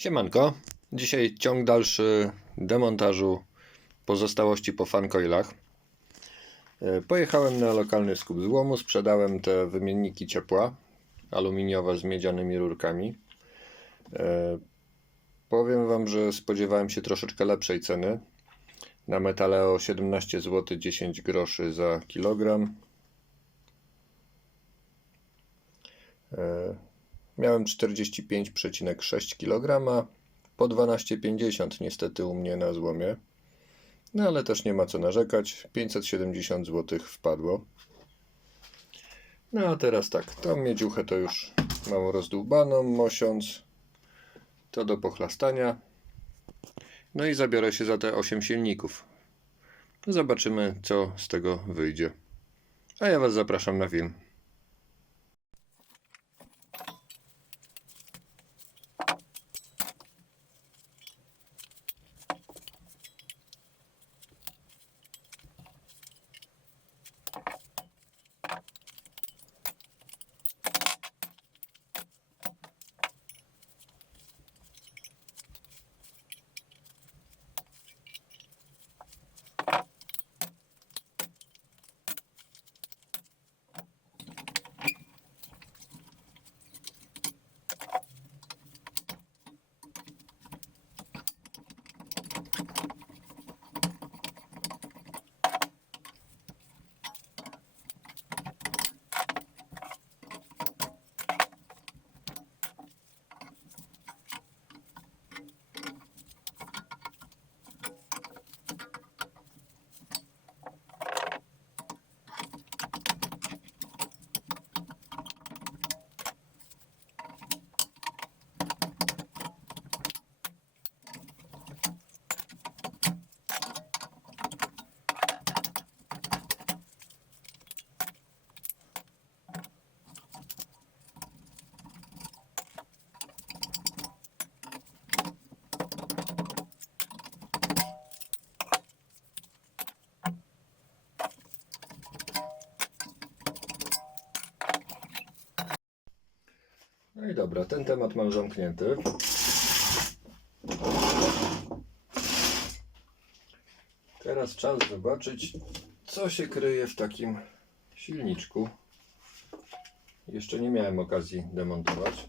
Siemanko. Dzisiaj ciąg dalszy demontażu pozostałości po fancoilach. E, Pojechałem na lokalny skup złomu, sprzedałem te wymienniki ciepła aluminiowe z miedzianymi rurkami. E, Powiem Wam, że spodziewałem się troszeczkę lepszej ceny. Na metaleo 17 zł 10 groszy za kilogram. Miałem 45,6 kg, po 12,50 niestety u mnie na złomie. No ale też nie ma co narzekać, 570 zł wpadło. No a teraz tak, tą miedziuchę to już mam rozdłbaną, mosiąc. To do pochlastania. No i zabiorę się za te 8 silników. Zobaczymy co z tego wyjdzie. A ja Was zapraszam na film. Dobra, ten temat mam zamknięty. Teraz czas zobaczyć, co się kryje w takim silniczku. Jeszcze nie miałem okazji demontować.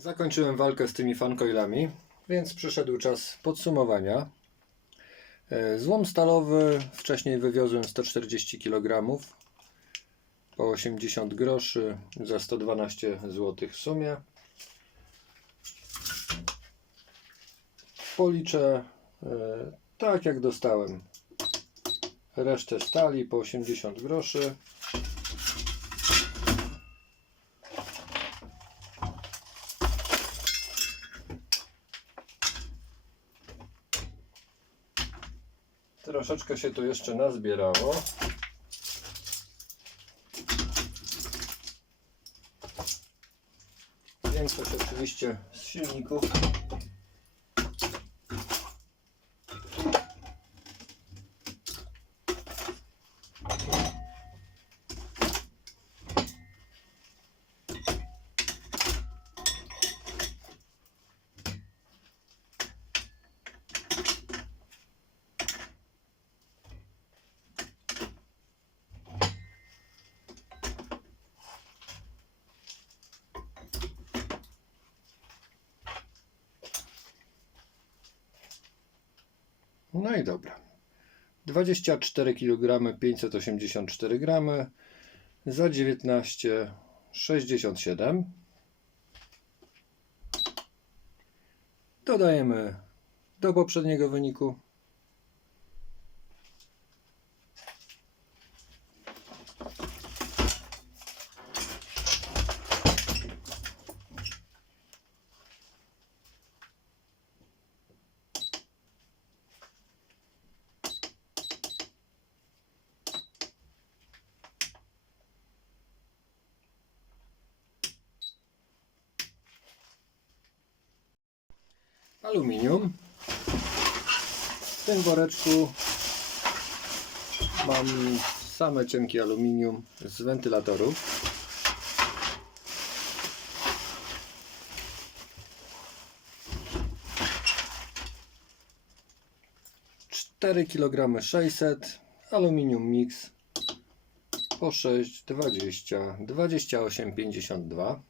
Zakończyłem walkę z tymi fancoilami, więc przyszedł czas podsumowania. E, Złom stalowy wcześniej wywiozłem 140 kg po 80 groszy za 112 zł w sumie. Policzę e, tak jak dostałem. Resztę stali po 80 groszy. Troszeczkę się tu jeszcze nazbierało. Większość oczywiście z silników. No i dobra. 24 kg 584 gramy za 19,67. Dodajemy do poprzedniego wyniku. Aluminium. W tym woreczku mam same cienkie aluminium z wentylatorów. Cztery kg 600 aluminium mix po 6 20 28 52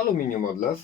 aluminium odlew.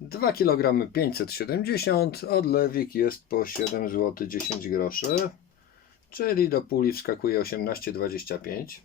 Dwa kilogramy 570, odlewik jest po 7 zł 10 groszy. Czyli do puli wskakuje 18,25.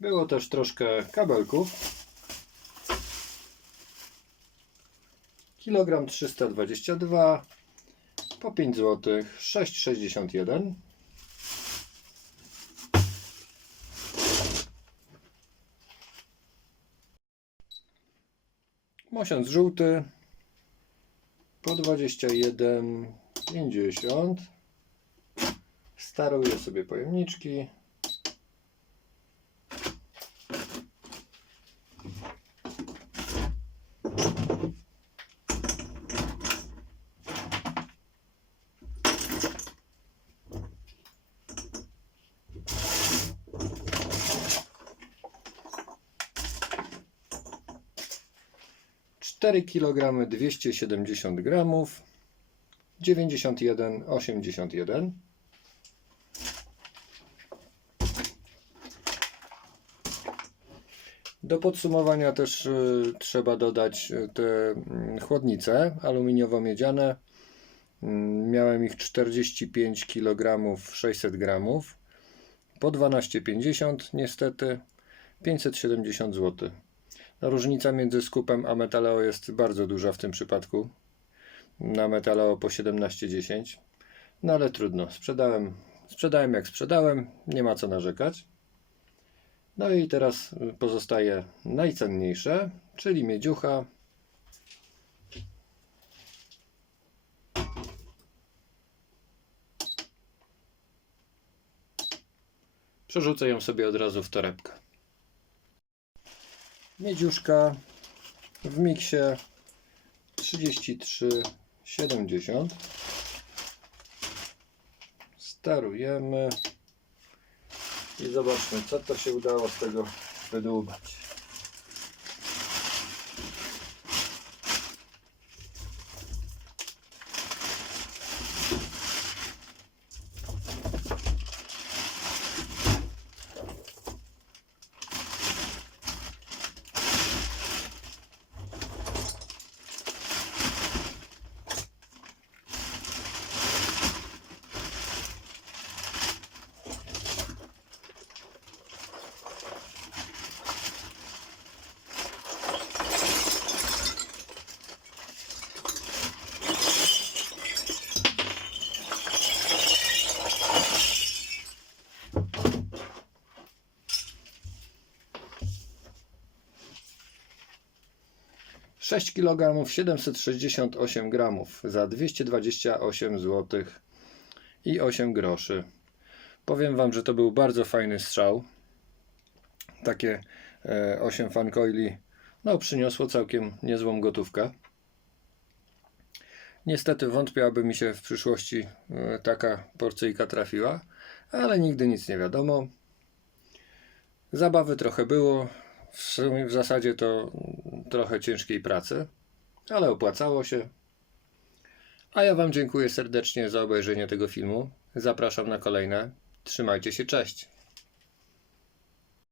Było też troszkę kabelków. Kilogram 322 po 5 zł 6,61 Mosiąc żółty po 21,50 Staruję sobie pojemniczki Cztery kilogramy 270 gramów 91,81 Do podsumowania też y, trzeba dodać y, te mm, chłodnice aluminiowo-miedziane. Mm, Miałem ich 45 kg 600 gramów po 12,50 niestety 570 zł. Różnica między skupem a metaleo jest bardzo duża w tym przypadku. Na metaleo po 17,10. No ale trudno, sprzedałem, sprzedałem jak sprzedałem, nie ma co narzekać. No i teraz pozostaje najcenniejsze, czyli miedziucha. Przerzucę ją sobie od razu w torebkę. Miedziuszka w miksie 33,70 starujemy i zobaczmy co to się udało z tego wydłubać Sześć kg 768 gramów za 228 zł i 8 groszy. Powiem Wam, że to był bardzo fajny strzał. Takie e, 8 fancoili no, przyniosło całkiem niezłą gotówkę. Niestety wątpię, aby mi się w przyszłości e, taka porcyjka trafiła, ale nigdy nic nie wiadomo. Zabawy trochę było. W, sumie, w zasadzie to trochę ciężkiej pracy, ale opłacało się. A ja Wam dziękuję serdecznie za obejrzenie tego filmu. Zapraszam na kolejne. Trzymajcie się, cześć.